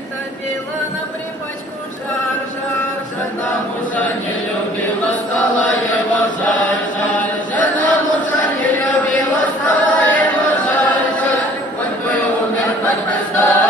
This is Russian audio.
топила на припачку жар, жар, Жена мужа не любила, стала его жаль, жаль. Жена мужа не любила, стала его жаль, жаль. Хоть бы умер, хоть бы сдал.